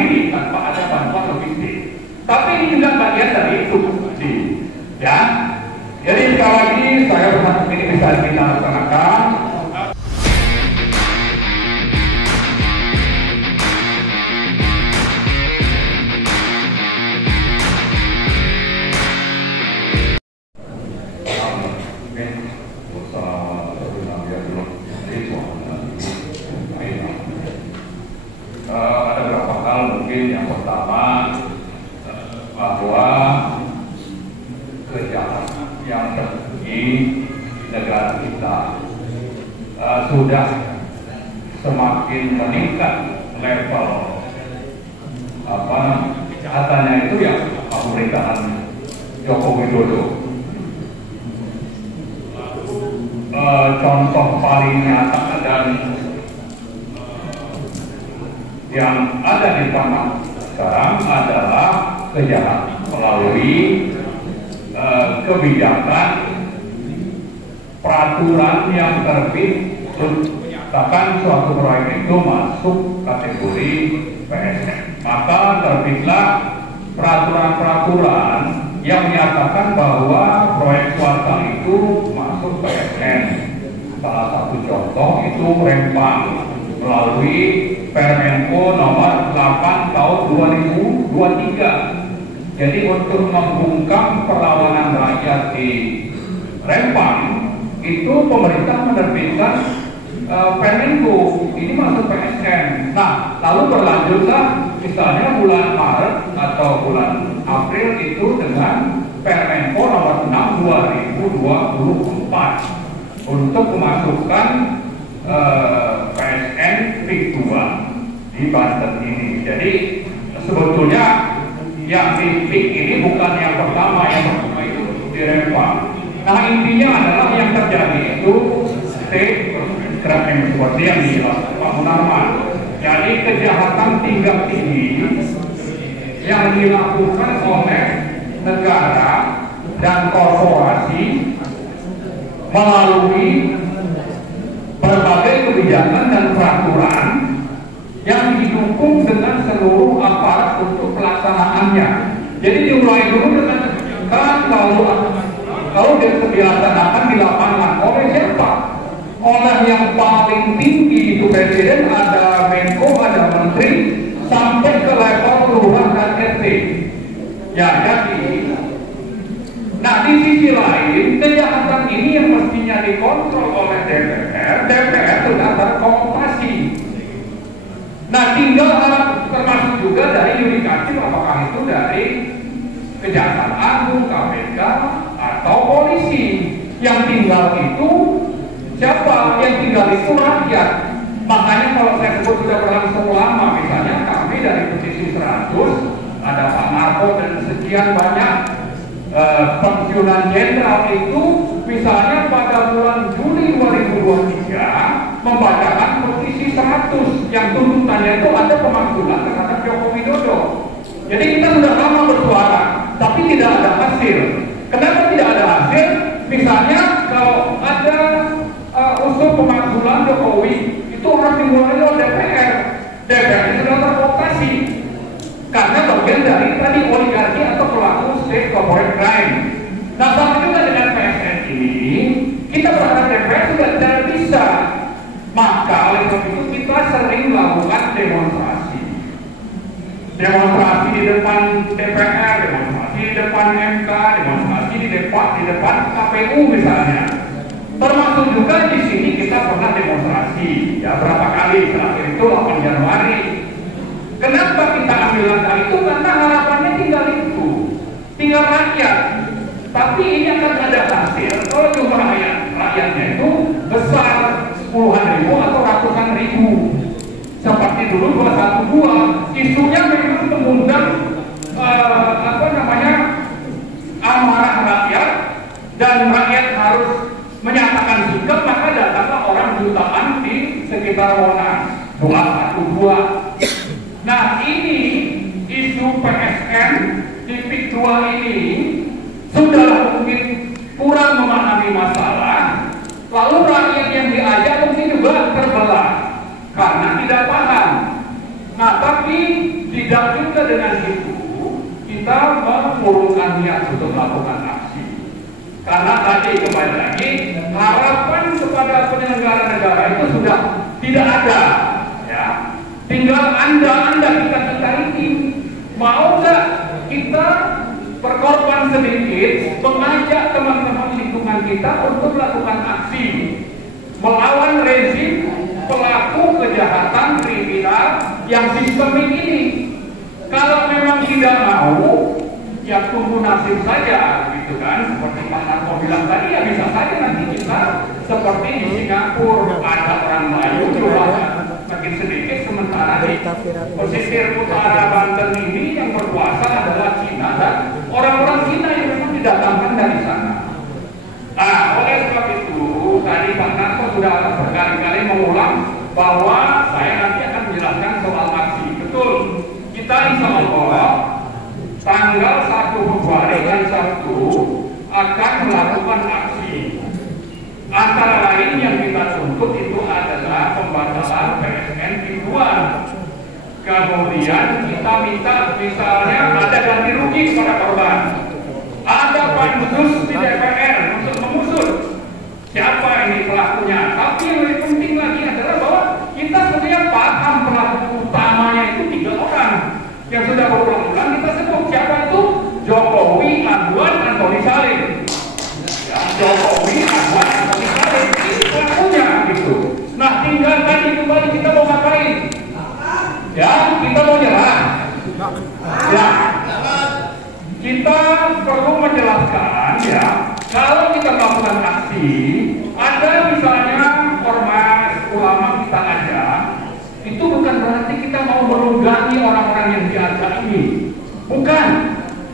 mandiri tanpa ada bantuan logistik. Tapi ini juga bagian dari itu, ya. Jadi sekali lagi saya berharap ini bisa kita laksanakan. Ada beberapa hal mungkin. Yang pertama, bahwa kejahatan yang terjadi di negara kita sudah semakin meningkat level kejahatannya itu yang pemerintahan Joko Widodo. Contoh paling nyata dan yang ada di tanah sekarang adalah kejahatan melalui kebijakan peraturan yang terbit bahkan suatu proyek itu masuk kategori PSN. Maka terbitlah peraturan-peraturan yang menyatakan bahwa proyek swasta itu masuk PSN. Salah satu contoh itu Rempang melalui Permenko nomor 8 tahun 2023. Jadi untuk membungkam perlawanan rakyat di Rempang, itu pemerintah menerbitkan Permenko ini masuk PSN. Nah, lalu berlanjutlah misalnya bulan Maret atau bulan April itu dengan Permenko nomor 6 2024 untuk memasukkan PSN PIK 2 di Banten ini. Jadi sebetulnya yang di PIK ini bukan yang pertama itu di Rempang. Nah, intinya adalah yang terjadi itu seperti yang di Pak Munarman. Jadi kejahatan tingkat tinggi yang dilakukan oleh negara dan korporasi melalui berbagai kebijakan dan peraturan yang didukung dengan seluruh aparat untuk pelaksanaannya. Jadi dimulai dulu dengan kalau dia dilaksanakan di lapangan oleh siapa? Oleh yang paling tinggi itu presiden, ada Menko, ada menteri, sampai ke level kelurahan dan RT. Ya, jadi nah, di sisi lain, kejahatan ini yang mestinya dikontrol oleh DPR sudah terkooptasi. Nah, tinggal termasuk juga dari yudikatif, apakah itu dari Kejaksaan Agung, KPK, atau polisi. Yang tinggal itu siapa? Yang tinggal itu rakyat. Makanya kalau saya sebut sudah berlangsung lama, misalnya kami dari posisi 100, ada Pak Narko dan sekian banyak pensiunan jenderal itu misalnya pada bulan Juli 2023 membacakan petisi 100 yang tuntutannya itu ada pemakzulan terhadap Joko Widodo. Jadi kita sudah lama bersuara, tapi tidak ada hasil. Kenapa tidak ada hasil? Misalnya kalau ada usul pemakzulan Jokowi itu harus dimulai oleh DPR. DPR itu sudah terkooptasi karena bagian dari tadi oligarki atau pelaku state corporate crime. Nah, sama juga dengan PSN ini, kita berharap DPR sudah tidak bisa. Maka oleh sebab itu kita sering melakukan demonstrasi di depan DPR, demonstrasi di depan MK, demonstrasi di depan KPU misalnya. Termasuk juga di sini kita pernah demonstrasi, ya berapa kali, terakhir itu 8 Januari. Kenapa kita ambil langkah itu? Karena harapannya tinggal itu, tinggal rakyat. Tapi ini akan ada hasil kalau jumlah rakyatnya itu besar, puluhan ribu atau ratusan ribu. Seperti dulu 212, isunya memang mengundang amarah rakyat dan rakyat harus menyatakan sikap, maka datanglah orang jutaan di sekitar Monas 212. Nah, ini isu PSN di PIK 2 ini sudah mungkin kurang memahami masalah, lalu rakyat yang diajak mungkin juga terbelah karena tidak paham. Nah, tapi di tidak juga dengan itu kita mengurungkan niat untuk melakukan aksi. Karena tadi kembali lagi harapan kepada penyelenggara negara itu sudah tidak ada, ya. Tinggal anda kita ini mau nggak kita berkorban sedikit, mengajak teman-teman lingkungan kita untuk melakukan aksi melawan rezim pelaku kejahatan kriminal yang sistemik ini. Kalau memang tidak mau, ya tunggu nasib saja, gitu kan? Seperti Pak Narko bilang tadi, ya bisa saja nanti kita seperti di Singapura ada orang Melayu jumlahnya makin sedikit, sementara di pesisir utara Banten ini yang berkuasa adalah Cina dan orang-orang Cina yang memang didatangkan dari sana. Nah, oleh sebab itu tadi Pak Narko sudah berkali-kali mengulang bahwa saya nanti akan menjelaskan soal aksi. Betul, kita insya Allah tanggal 1 Februari dan Sabtu akan melakukan aksi. Antara lain yang kita tuntut itu adalah pembatalan PSN mingguan. Kemudian kita minta misalnya ada ganti rugi kepada korban. Ada pansus di DPR untuk mengusut siapa ini pelakunya. Tapi yang lebih penting lagi adalah bahwa kita sebenarnya paham pelaku utamanya itu 3 orang yang sudah berulang-ulang kita sebut. Siapa itu? Jokowi, Anwar, Antoni Salim. Ya, Jokowi, Anwar, Antoni Salim ini pelakunya gitu. Nah, tinggal tadi kembali kita mau ngapain? Ya, kita mau nyerah. Ya, kita perlu menjelaskan ya, kalau kita melakukan aksi, ada misalnya ormas ulama kita ajak, itu bukan berarti kita mau menunggangi orang-orang yang diajak ini. Bukan.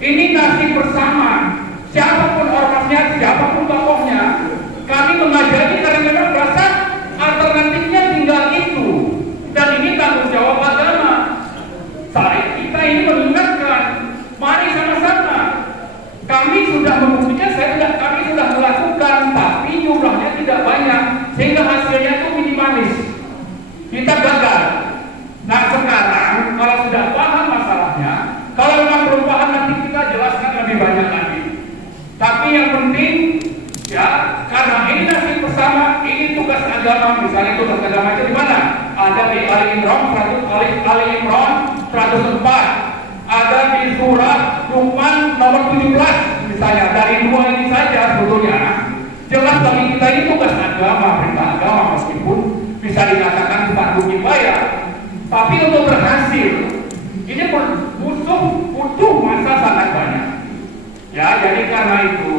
Ini nasib bersama. Siapapun ormasnya, siapapun tokohnya, kami mengajari karena memang rasa alternatifnya tinggal itu. Dan ini tanggung jawab agama. Saat kita ini mengingatkan, mari sama-sama. Kami sudah membuktikan, kami sudah melakukan, tapi jumlahnya tidak banyak, sehingga hasilnya itu minimalis. Kita gagal. Nah sekarang, kalau sudah paham masalahnya, kalau memang belum paham nanti kita jelaskan lebih banyak lagi. Tapi yang penting, ya, karena ini nasib bersama, ini tugas agama. Misalnya tugas agama itu di mana? Ada di Ali Imran 104. Ada di surah Luqman nomor 17 misalnya. Dari 2 ini saja sebetulnya jelas bagi kita ini tugas agama, perintah agama, meskipun bisa dikatakan fardu kifayah. Tapi untuk berhasil ini butuh masa sangat banyak. Ya, jadi karena itu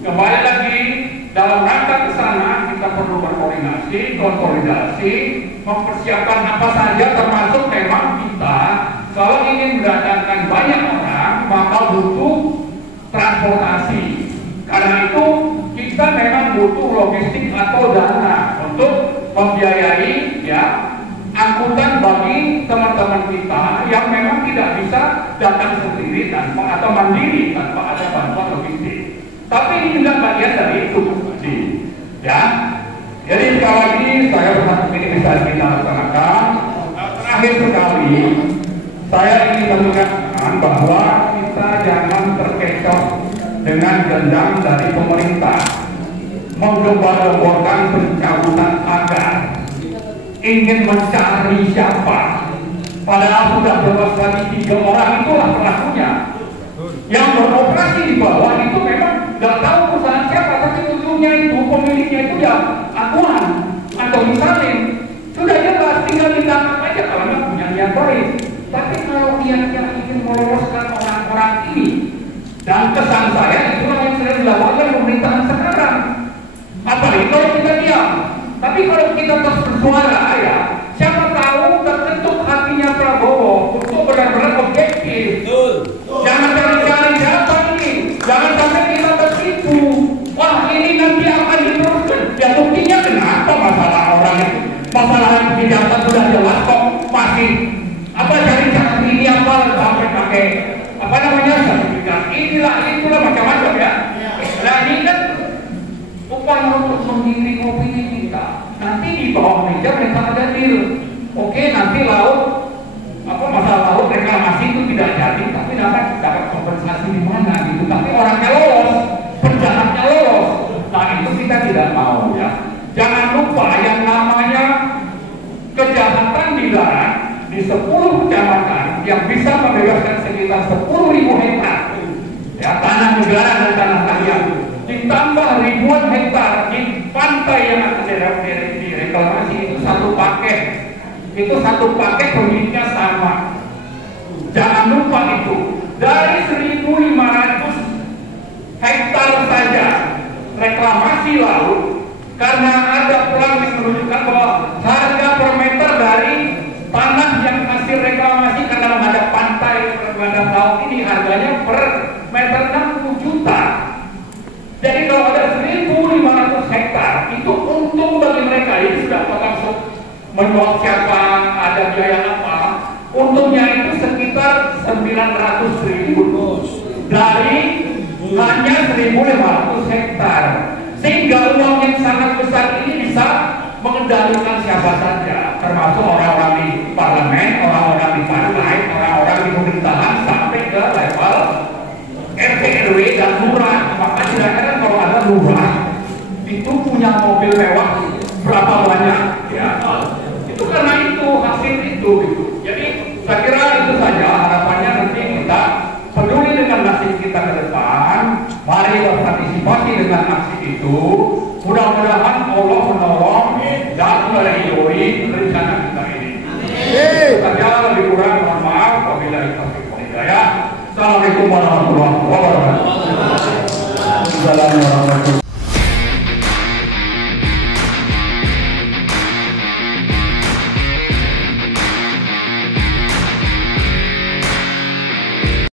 kembali lagi dalam rangka ke sana kita perlu berkoordinasi, konsolidasi, mempersiapkan apa saja, termasuk memang kita kalau ingin mendatangkan banyak orang maka butuh transportasi. Karena itu kita memang butuh logistik atau dana untuk membiayai ya angkutan bagi teman-teman kita yang memang tidak bisa datang sendiri tanpa atau mandiri tanpa ada bantuan logistik. Tapi ini juga bagian dari itu tadi. Ya. Jadi sekali lagi saya berharap ini bisa kita laksanakan. Terakhir sekali saya ingin mengingatkan bahwa kita jangan terkecoh dengan dendam dari pemerintah menggembar-gemborkan pencabutan pagar, ingin mencari siapa, padahal sudah jelas lagi 3 orang itulah pelakunya. Yang beroperasi di bawah itu memang nggak tahu perusahaan siapa, tapi ujungnya itu pemiliknya itu ya Anwar atau Salim. Sudah jelas, tinggal ditangkap aja kalau nggak punya niat baik. Tapi kalau niatnya ingin meloloskan orang-orang ini, dan kesan saya itulah yang sering dilakukan pemerintahan sekarang. Apalagi kalau kita diam. Tapi kalau kita terus bersuara ya, siapa tahu terketuk hatinya Prabowo untuk benar-benar objektif. Jangan cari-cari siapa ini. Jangan sampai kita tertipu. Wah, ini nanti akan diteruskan. Ya buktinya kenapa masalah orang itu, masalah yang kejahatan sudah jelas kok masih apa cari-cari ini apa sampai pakai apa namanya sertifikat inilah itulah macam-macam ya. Nah ini kan upaya untuk menggiring opini kita. Nanti di bawah meja mereka ada deal. Oke, nanti laut apa masalah laut yang bisa membebaskan sekitar 10.000 hektar ya, tanah negara dan tanah rakyat, ditambah ribuan hektar di pantai yang akan direklamasi. Itu satu paket, pemiliknya sama. Jangan lupa itu, dari 1.500 hektar saja reklamasi laut, karena ada plan yang menunjukkan bahwa harga per meter dari tanah yang hasil reklamasi karena menghadap pantai, menghadap laut ini harganya per meter 60 juta. Jadi kalau ada 1.500 hektar, itu untung bagi mereka. Ini sudah potong menjual siapa, ada biaya apa, untungnya itu sekitar 900.000 dari hanya 1.500 hektar. Sehingga uang yang sangat besar ini bisa mengendalikan siapa saja, termasuk orang-orang di parlemen, orang-orang di partai, orang-orang di pemerintahan, sampai ke level RT RW dan lurah. Maka tidak heran kalau ada lurah itu punya mobil mewah berapa banyak, ya. Itu karena itu hasil itu. Jadi saya kira itu saja harapannya, nanti kita peduli dengan nasib kita ke depan. Mari berpartisipasi dengan aksi itu. Mudah-mudahan Allah menolong dan meridhoi rencana kita ini. Itu saja, lebih kurang mohon maaf. Wabillahi taufiq wal hidayah. Assalamualaikum warahmatullahi wabarakatuh.